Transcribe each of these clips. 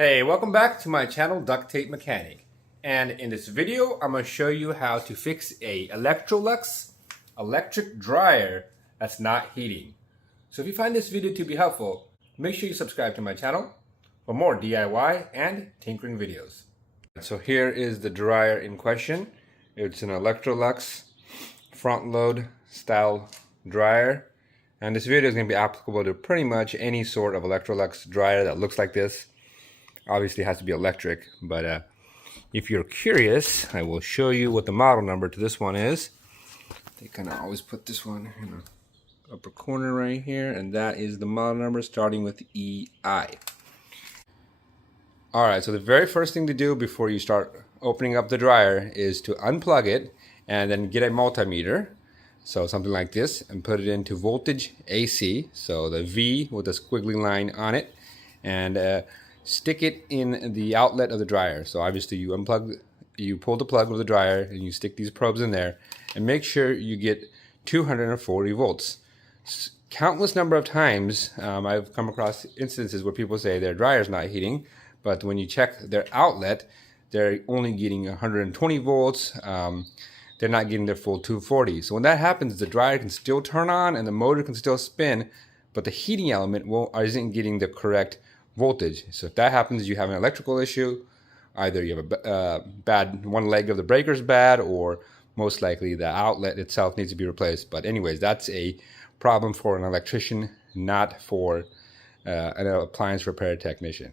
Hey, welcome back to my channel, Duct Tape Mechanic. And in this video, I'm going to show you how to fix a Electrolux electric dryer that's not heating. So if you find this video to be helpful, make sure you subscribe to my channel for more DIY and tinkering videos. So here is the dryer in question. It's an Electrolux front load style dryer. And this video is going to be applicable to pretty much any sort of Electrolux dryer that looks like this. Obviously it has to be electric, but if you're curious, I will show you what the model number to this one is. They kind of always put this one in the upper corner right here, and that is the model number starting with EI. Alright, so the very first thing to do before you start opening up the dryer is to unplug it and then get a multimeter. So something like this, and put it into voltage AC, so the V with a squiggly line on it, and stick it in the outlet of the dryer. So obviously you pull the plug of the dryer and you stick these probes in there and make sure you get 240 volts. Countless number of times I've come across instances where people say their dryer's not heating, but when you check their outlet, they're only getting 120 volts. They're not getting their full 240. So when that happens, the dryer can still turn on and the motor can still spin, but the heating element isn't getting the correct voltage. So if that happens, you have an electrical issue. Either you have a bad, one leg of the breaker's bad, or most likely the outlet itself needs to be replaced. But anyways, that's a problem for an electrician, not for an appliance repair technician.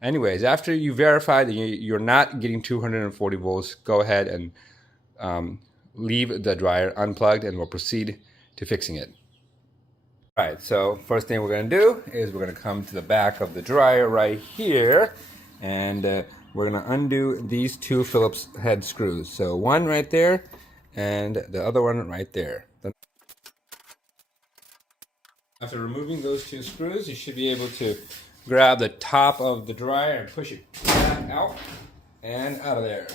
Anyways, after you verify that you're not getting 240 volts, go ahead and leave the dryer unplugged and we'll proceed to fixing it. Alright, so first thing we're going to do is we're going to come to the back of the dryer right here, and we're going to undo these two Phillips head screws. So one right there and the other one right there. After removing those two screws, you should be able to grab the top of the dryer and push it back out and out of there.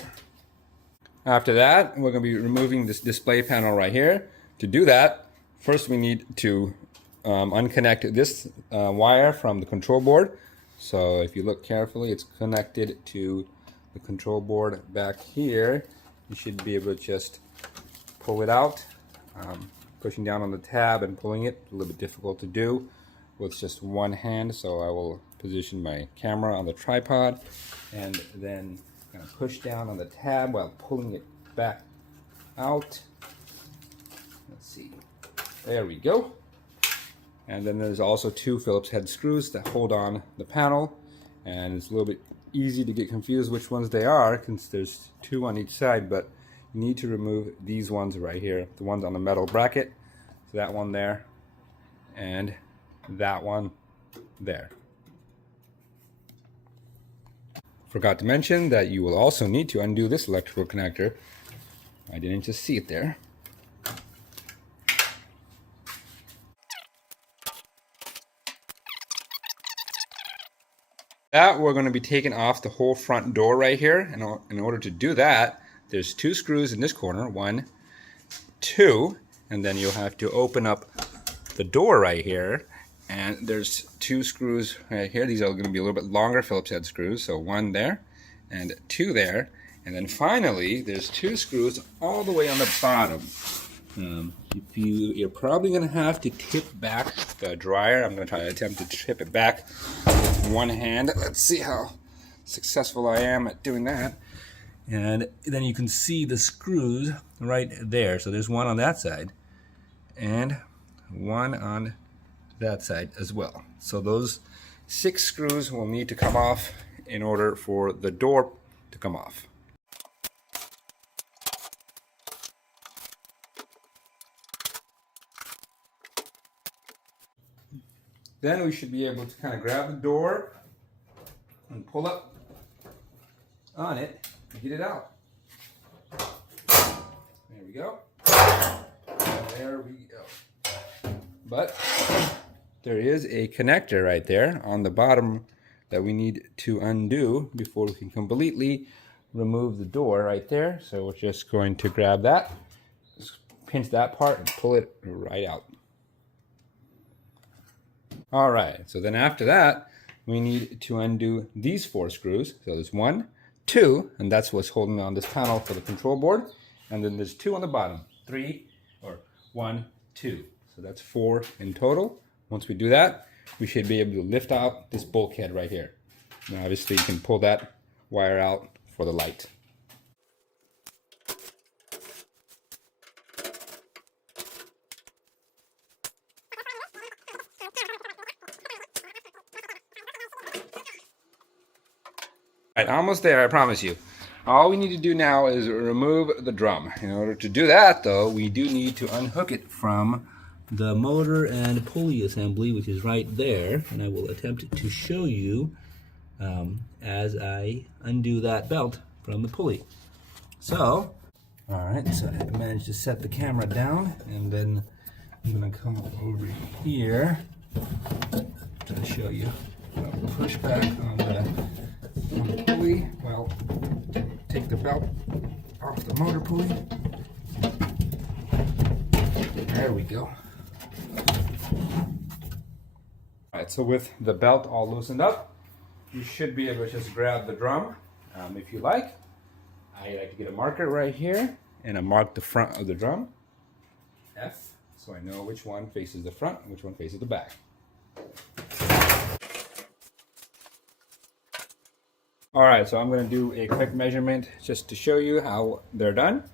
After that, we're going to be removing this display panel right here. To do that, first we need to unconnect this wire from the control board. So if you look carefully, it's connected to the control board back here. You should be able to just pull it out, pushing down on the tab and pulling it. A little bit difficult to do with just one hand, so I will position my camera on the tripod and then kind of push down on the tab while pulling it back out. Let's see, there we go. And then there's also two Phillips head screws that hold on the panel, and it's a little bit easy to get confused which ones they are since there's two on each side, but you need to remove these ones right here, the ones on the metal bracket. So that one there and that one there. Forgot to mention that you will also need to undo this electrical connector. I didn't just see it there. That we're going to be taking off the whole front door right here, and in order to do that, there's two screws in this corner, 1, 2, and then you'll have to open up the door right here, and there's two screws right here. These are going to be a little bit longer Phillips head screws, so 1 there and 2 there, and then finally there's 2 screws all the way on the bottom. You're probably going to have to tip back the dryer. I'm going to try to attempt to tip it back with one hand. Let's see how successful I am at doing that. And then you can see the screws right there. So there's one on that side and one on that side as well. So those 6 screws will need to come off in order for the door to come off. Then we should be able to kind of grab the door and pull up on it and get it out. There we go. There we go. But there is a connector right there on the bottom that we need to undo before we can completely remove the door right there. So we're just going to grab that, pinch that part and pull it right out. Alright, so then after that, we need to undo these 4 screws. So there's 1, 2, and that's what's holding on this panel for the control board. And then there's 2 on the bottom, 3, or 1, 2. So that's 4 in total. Once we do that, we should be able to lift out this bulkhead right here. Now obviously you can pull that wire out for the light. All right, almost there, I promise you. All we need to do now is remove the drum. In order to do that, though, we do need to unhook it from the motor and pulley assembly, which is right there. And I will attempt to show you as I undo that belt from the pulley. So, all right, so I managed to set the camera down, and then I'm gonna come over here to show you. I'll push back on the pulley. Well, take the belt off the motor pulley. There we go. Alright, so with the belt all loosened up, you should be able to just grab the drum if you like. I like to get a marker right here, and I mark the front of the drum, F, so I know which one faces the front and which one faces the back. Alright, so I'm going to do a quick measurement just to show you how they're done.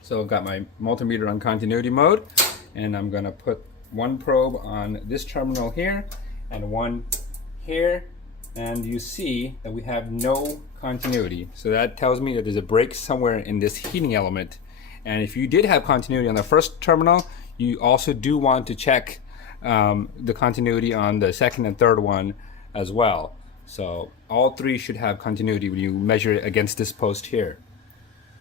So I've got my multimeter on continuity mode, and I'm going to put 1 probe on this terminal here and 1 here, and you see that we have no continuity. So that tells me that there's a break somewhere in this heating element. And if you did have continuity on the first terminal, you also do want to check the continuity on the second and third one as well. So all 3 should have continuity when you measure it against this post here.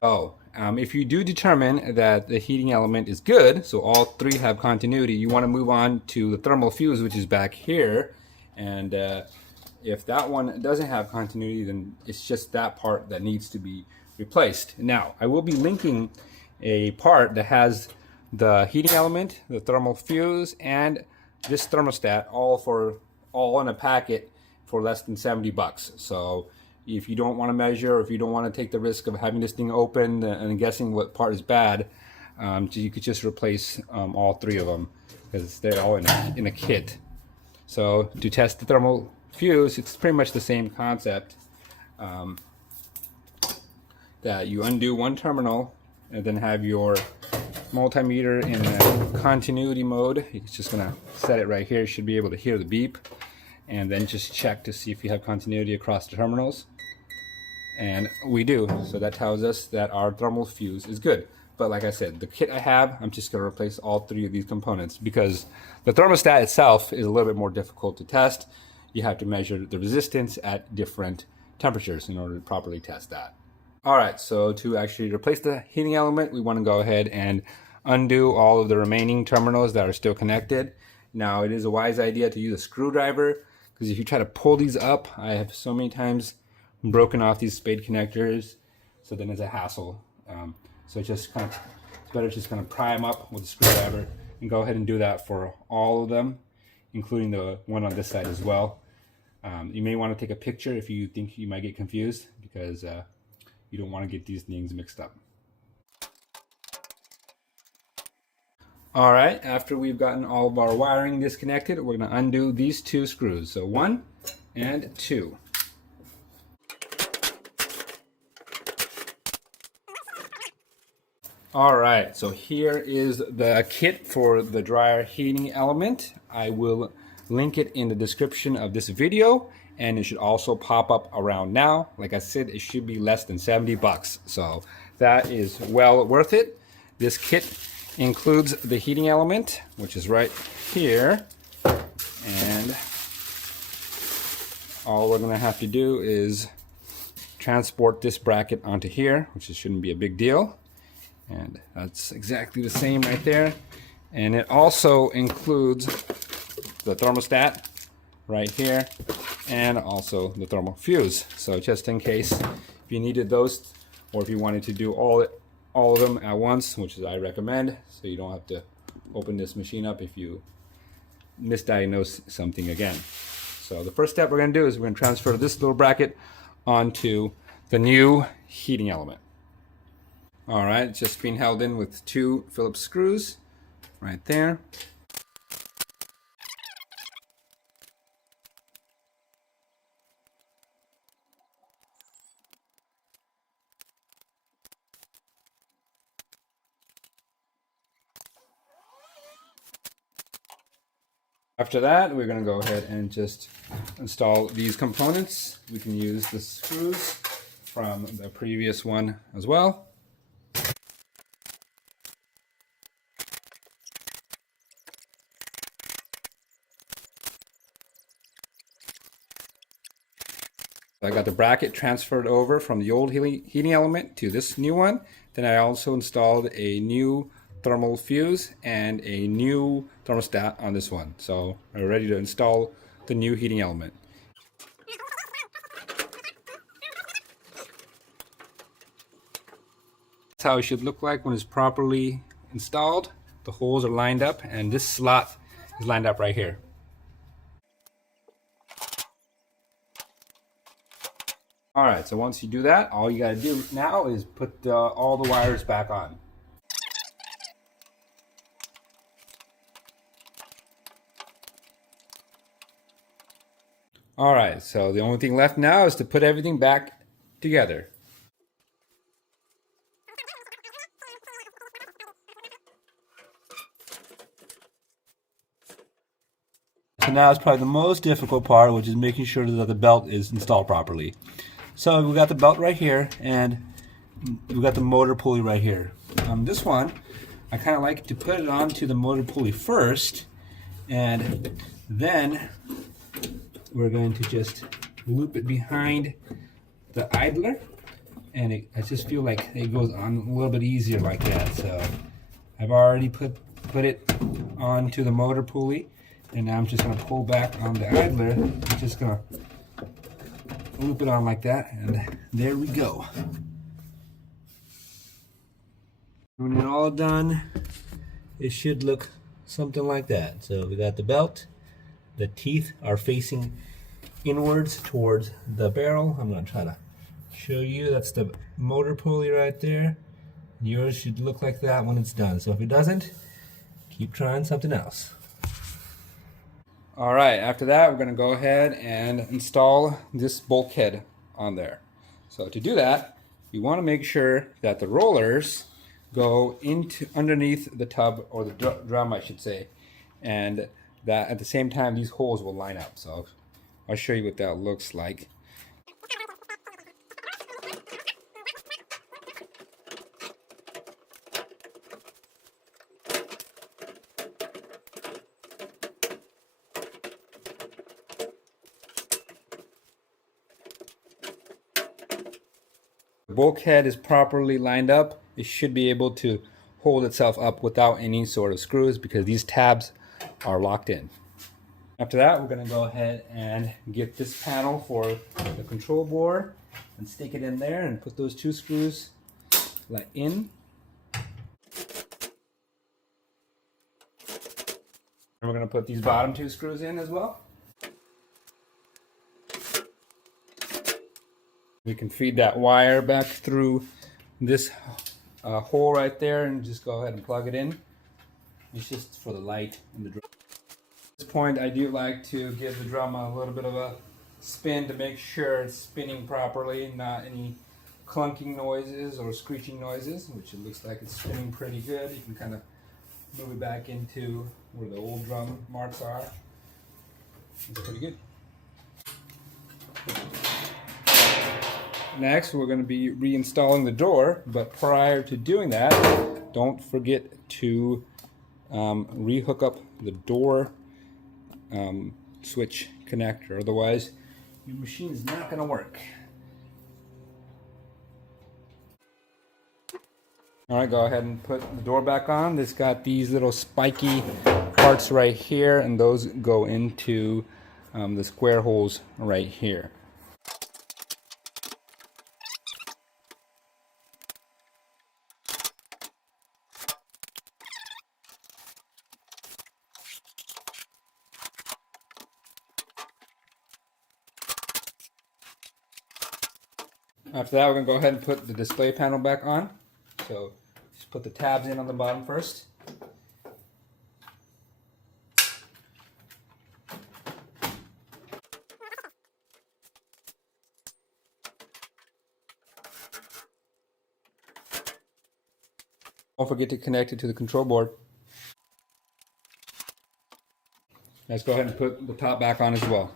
Oh, if you do determine that the heating element is good, so all 3 have continuity, you want to move on to the thermal fuse, which is back here. And if that one doesn't have continuity, then it's just that part that needs to be replaced. Now, I will be linking a part that has the heating element, the thermal fuse, and this thermostat all in a packet for less than 70 bucks. So if you don't want to measure, or if you don't want to take the risk of having this thing open and guessing what part is bad, you could just replace all 3 of them, because they're all in a kit. So to test the thermal fuse, it's pretty much the same concept, that you undo 1 terminal and then have your multimeter in continuity mode. You're just gonna set it right here. You should be able to hear the beep, and then just check to see if you have continuity across the terminals. And we do, so that tells us that our thermal fuse is good. But like I said, the kit I have, I'm just going to replace all 3 of these components, because the thermostat itself is a little bit more difficult to test. You have to measure the resistance at different temperatures in order to properly test that. Alright, so to actually replace the heating element, we want to go ahead and undo all of the remaining terminals that are still connected. Now, it is a wise idea to use a screwdriver, because if you try to pull these up, I have so many times broken off these spade connectors, so then it's a hassle. So it's better just kind of pry them up with a screwdriver, and go ahead and do that for all of them, including the one on this side as well. You may want to take a picture if you think you might get confused, because you don't want to get these things mixed up. All right, after we've gotten all of our wiring disconnected, we're going to undo these 2 screws. So 1 and 2. All right, so here is the kit for the dryer heating element. I will link it in the description of this video, and it should also pop up around now. Like I said, it should be less than 70 bucks. So that is well worth it. This kit includes the heating element, which is right here, and all we're going to have to do is transport this bracket onto here, which shouldn't be a big deal, and that's exactly the same right there. And it also includes the thermostat right here, and also the thermal fuse. So just in case if you needed those, or if you wanted to do all of them at once, which is I recommend, so you don't have to open this machine up if you misdiagnose something again. So the first step we're going to do is we're going to transfer this little bracket onto the new heating element. All right, it's just being held in with 2 Phillips screws right there. After that, we're going to go ahead and just install these components. We can use the screws from the previous one as well. I got the bracket transferred over from the old heating element to this new one. Then I also installed a new thermal fuse and a new thermostat on this one. So we're ready to install the new heating element. That's how it should look like when it's properly installed. The holes are lined up and this slot is lined up right here. Alright, so once you do that, all you gotta do now is put all the wires back on. Alright, so the only thing left now is to put everything back together. So now it's probably the most difficult part, which is making sure that the belt is installed properly. So we got the belt right here, and we got the motor pulley right here. This one, I kind of like to put it onto the motor pulley first, and then we're going to just loop it behind the idler, and I just feel like it goes on a little bit easier like that. So I've already put it onto the motor pulley, and now I'm just going to pull back on the idler. I'm just going to loop it on like that, and there we go. When it's all done, it should look something like that. So we got the belt, the teeth are facing inwards towards the barrel. I'm going to try to show you. That's the motor pulley right there. Yours should look like that when it's done. So if it doesn't, keep trying something else. Alright, after that we're going to go ahead and install this bulkhead on there. So to do that, you want to make sure that the rollers go into underneath the tub, or the drum I should say, and that at the same time these holes will line up. So I'll show you what that looks like. The bulkhead is properly lined up. It should be able to hold itself up without any sort of screws because these tabs are locked in. After that, we're going to go ahead and get this panel for the control board and stick it in there and put those 2 screws like in. And we're going to put these bottom 2 screws in as well. We can feed that wire back through this hole right there and just go ahead and plug it in. It's just for the light in the drum. At this point, I do like to give the drum a little bit of a spin to make sure it's spinning properly, not any clunking noises or screeching noises, which it looks like it's spinning pretty good. You can kind of move it back into where the old drum marks are. It's pretty good. Next, we're going to be reinstalling the door, but prior to doing that, don't forget to rehook up the door switch connector, otherwise your machine is not going to work. Alright, go ahead and put the door back on. It's got these little spiky parts right here, and those go into the square holes right here. After that, we're going to go ahead and put the display panel back on. So just put the tabs in on the bottom first. Don't forget to connect it to the control board. Let's go ahead and put the top back on as well.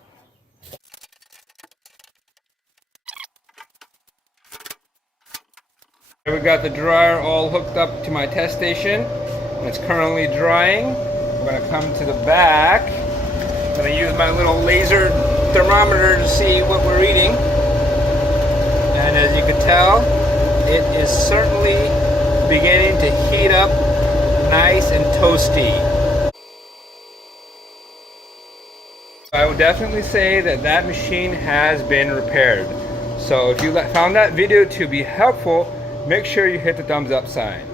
Here we got the dryer all hooked up to my test station, and it's currently drying. We're going to come to the back. I'm going to use my little laser thermometer to see what we're reading. And as you can tell, it is certainly beginning to heat up nice and toasty. I would definitely say that that machine has been repaired. So if you found that video to be helpful, make sure you hit the thumbs up sign.